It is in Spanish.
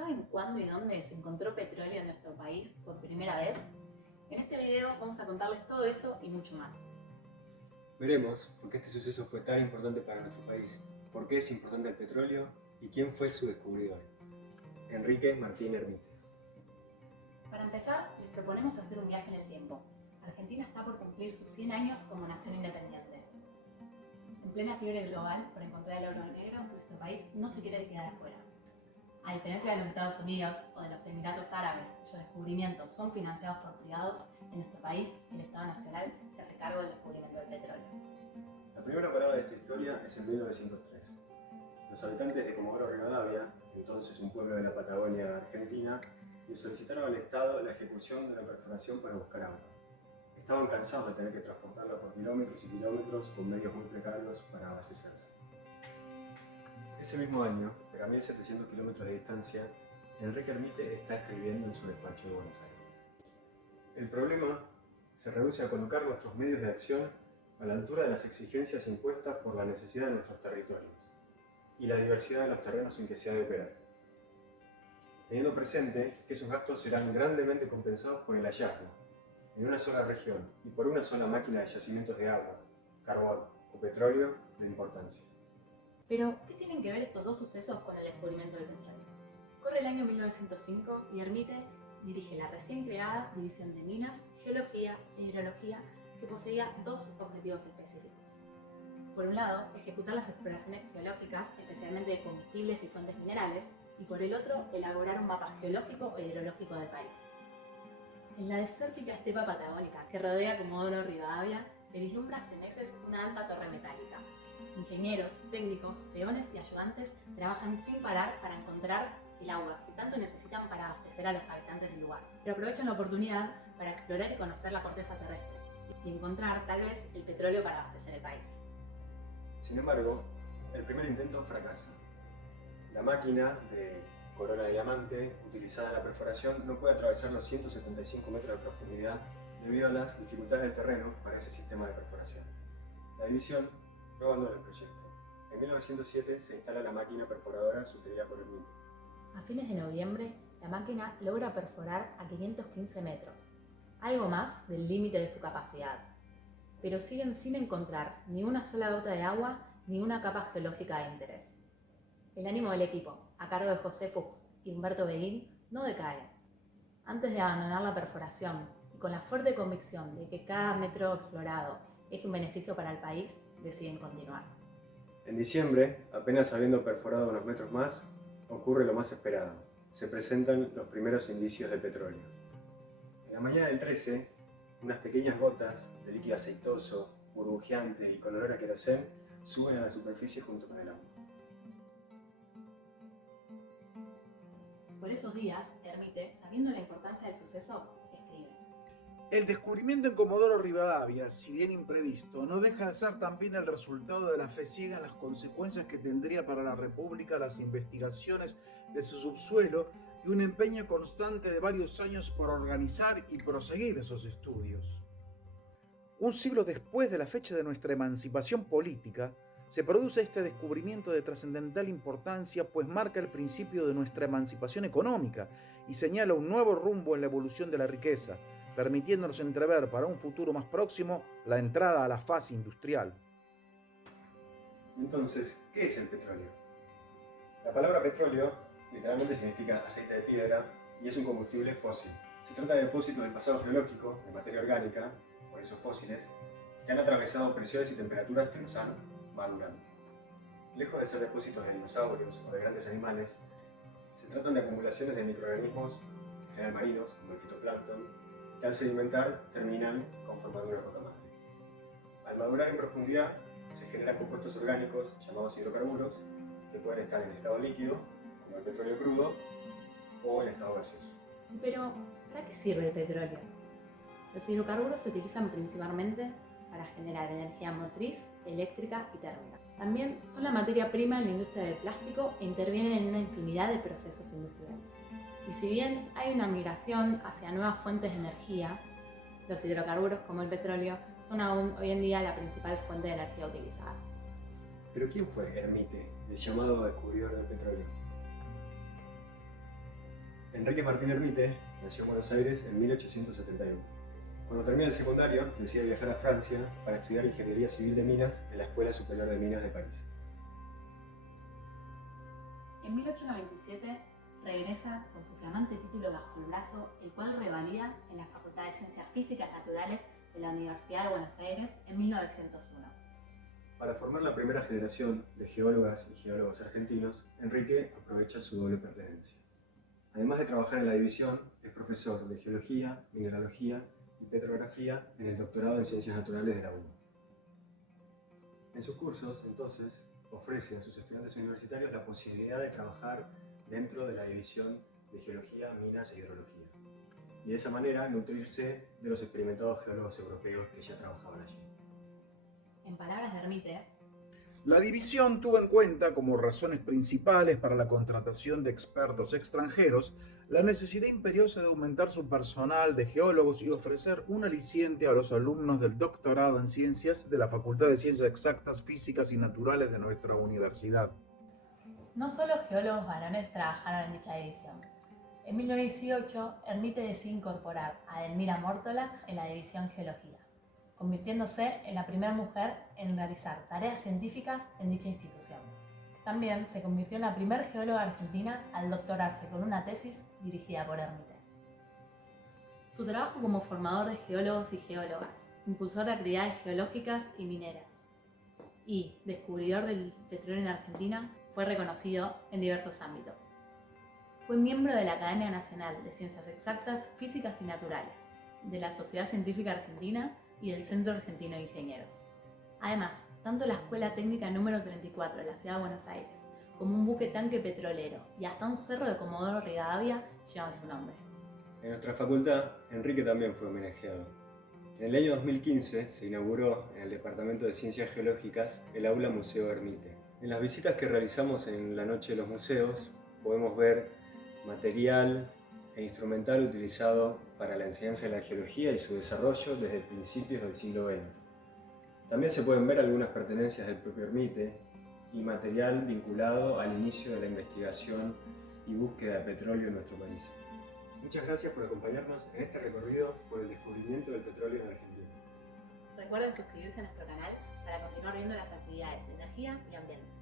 ¿Saben cuándo y dónde se encontró petróleo en nuestro país por primera vez? En este video vamos a contarles todo eso y mucho más. Veremos por qué este suceso fue tan importante para nuestro país, por qué es importante el petróleo y quién fue su descubridor. Enrique Martín Ermite. Para empezar, les proponemos hacer un viaje en el tiempo. Argentina está por cumplir sus 100 años como nación independiente. En plena fiebre global por encontrar el oro negro, nuestro país no se quiere quedar afuera. A diferencia de los Estados Unidos o de los Emiratos Árabes, cuyos descubrimientos son financiados por privados, en nuestro país el Estado Nacional se hace cargo del descubrimiento del petróleo. La primera parada de esta historia es en 1903. Los habitantes de Comodoro Rivadavia, entonces un pueblo de la Patagonia Argentina, le solicitaron al Estado la ejecución de una perforación para buscar agua. Estaban cansados de tener que transportarla por kilómetros y kilómetros con medios muy precarios para abastecerse. Ese mismo año, pero a 1700 kilómetros de distancia, Enrique Ermite está escribiendo en su despacho de Buenos Aires. El problema se reduce a colocar nuestros medios de acción a la altura de las exigencias impuestas por la necesidad de nuestros territorios y la diversidad de los terrenos en que se ha de operar, teniendo presente que esos gastos serán grandemente compensados por el hallazgo, en una sola región y por una sola máquina de yacimientos de agua, carbón o petróleo de importancia. Pero, ¿qué tienen que ver estos dos sucesos con el descubrimiento del petróleo? Corre el año 1905 y Ermite dirige la recién creada División de Minas, Geología e Hidrología, que poseía dos objetivos específicos. Por un lado, ejecutar las exploraciones geológicas, especialmente de combustibles y fuentes minerales, y por el otro, elaborar un mapa geológico e hidrológico del país. En la desértica estepa patagónica que rodea Comodoro Rivadavia, se vislumbra hace meses una alta torre metálica. Ingenieros, técnicos, peones y ayudantes trabajan sin parar para encontrar el agua que tanto necesitan para abastecer a los habitantes del lugar, pero aprovechan la oportunidad para explorar y conocer la corteza terrestre y encontrar tal vez el petróleo para abastecer el país. Sin embargo, el primer intento fracasa. La máquina de corona de diamante utilizada en la perforación no puede atravesar los 175 metros de profundidad debido a las dificultades del terreno para ese sistema de perforación. La división no abandona el proyecto. En 1907 se instala la máquina perforadora sugerida por Ermite. A fines de noviembre, la máquina logra perforar a 515 metros, algo más del límite de su capacidad, pero siguen sin encontrar ni una sola gota de agua ni una capa geológica de interés. El ánimo del equipo, a cargo de José Fuchs y Humberto Beguín, no decae. Antes de abandonar la perforación y con la fuerte convicción de que cada metro explorado es un beneficio para el país, deciden continuar. En diciembre, apenas habiendo perforado unos metros más, ocurre lo más esperado. Se presentan los primeros indicios de petróleo. En la mañana del 13, unas pequeñas gotas de líquido aceitoso, burbujeante y con olor a querosén suben a la superficie junto con el agua. Por esos días, Ermite, sabiendo la importancia del suceso, escribe: El descubrimiento en Comodoro Rivadavia, si bien imprevisto, no deja de ser también el resultado de la fe ciega en las consecuencias que tendría para la República las investigaciones de su subsuelo y un empeño constante de varios años por organizar y proseguir esos estudios. Un siglo después de la fecha de nuestra emancipación política, se produce este descubrimiento de trascendental importancia, pues marca el principio de nuestra emancipación económica y señala un nuevo rumbo en la evolución de la riqueza, permitiéndonos entrever para un futuro más próximo la entrada a la fase industrial. Entonces, ¿qué es el petróleo? La palabra petróleo literalmente significa aceite de piedra y es un combustible fósil. Se trata de depósitos del pasado geológico, de materia orgánica, por eso fósiles, que han atravesado presiones y temperaturas que los han madurado. Lejos de ser depósitos de dinosaurios o de grandes animales, se tratan de acumulaciones de microorganismos, en general marinos, como el fitoplancton, que al sedimentar terminan conformando una roca madre. Al madurar en profundidad, se generan compuestos orgánicos llamados hidrocarburos, que pueden estar en estado líquido, como el petróleo crudo, o en estado gaseoso. Pero, ¿para qué sirve el petróleo? Los hidrocarburos se utilizan principalmente para generar energía motriz, eléctrica y térmica. También son la materia prima en la industria del plástico e intervienen en una infinidad de procesos industriales. Y si bien hay una migración hacia nuevas fuentes de energía, los hidrocarburos, como el petróleo, son aún hoy en día la principal fuente de energía utilizada. ¿Pero quién fue Ermite, el llamado descubridor del petróleo? Enrique Martín Hermite nació en Buenos Aires en 1871. Cuando termina el secundario, decide viajar a Francia para estudiar Ingeniería Civil de Minas en la Escuela Superior de Minas de París. En 1897 regresa con su flamante título bajo el brazo, el cual revalida en la Facultad de Ciencias Físicas Naturales de la Universidad de Buenos Aires en 1901. Para formar la primera generación de geólogas y geólogos argentinos, Enrique aprovecha su doble pertenencia. Además de trabajar en la división, es profesor de Geología, Mineralogía y Petrografía en el doctorado en Ciencias Naturales de la UBA. En sus cursos, entonces, ofrece a sus estudiantes universitarios la posibilidad de trabajar dentro de la división de Geología, Minas e Hidrología, y de esa manera nutrirse de los experimentados geólogos europeos que ya trabajaban allí. En palabras de Hermite, la división tuvo en cuenta como razones principales para la contratación de expertos extranjeros la necesidad imperiosa de aumentar su personal de geólogos y ofrecer un aliciente a los alumnos del doctorado en ciencias de la Facultad de Ciencias Exactas, Físicas y Naturales de nuestra universidad. no solo geólogos varones trabajaron en dicha división. En 1918, Hermite decide incorporar a Edelmira Mórtola en la división Geología, convirtiéndose en la primera mujer en realizar tareas científicas en dicha institución. También se convirtió en la primera geóloga argentina al doctorarse con una tesis dirigida por Hermite. Su trabajo como formador de geólogos y geólogas, impulsor de actividades geológicas y mineras, y descubridor del petróleo en Argentina, fue reconocido en diversos ámbitos. Fue miembro de la Academia Nacional de Ciencias Exactas, Físicas y Naturales, de la Sociedad Científica Argentina y del Centro Argentino de Ingenieros. Además, tanto la Escuela Técnica número 34 de la Ciudad de Buenos Aires, como un buque tanque petrolero y hasta un cerro de Comodoro Rivadavia llevan su nombre. En nuestra facultad, Enrique también fue homenajeado. En el año 2015 se inauguró en el Departamento de Ciencias Geológicas el Aula Museo Hermite. En las visitas que realizamos en la Noche de los Museos podemos ver material e instrumental utilizado para la enseñanza de la geología y su desarrollo desde principios del siglo XX. También se pueden ver algunas pertenencias del propio Hermite y material vinculado al inicio de la investigación y búsqueda de petróleo en nuestro país. Muchas gracias por acompañarnos en este recorrido por el descubrimiento del petróleo en Argentina. Recuerden suscribirse a nuestro canal para continuar viendo las actividades de energía y ambiente.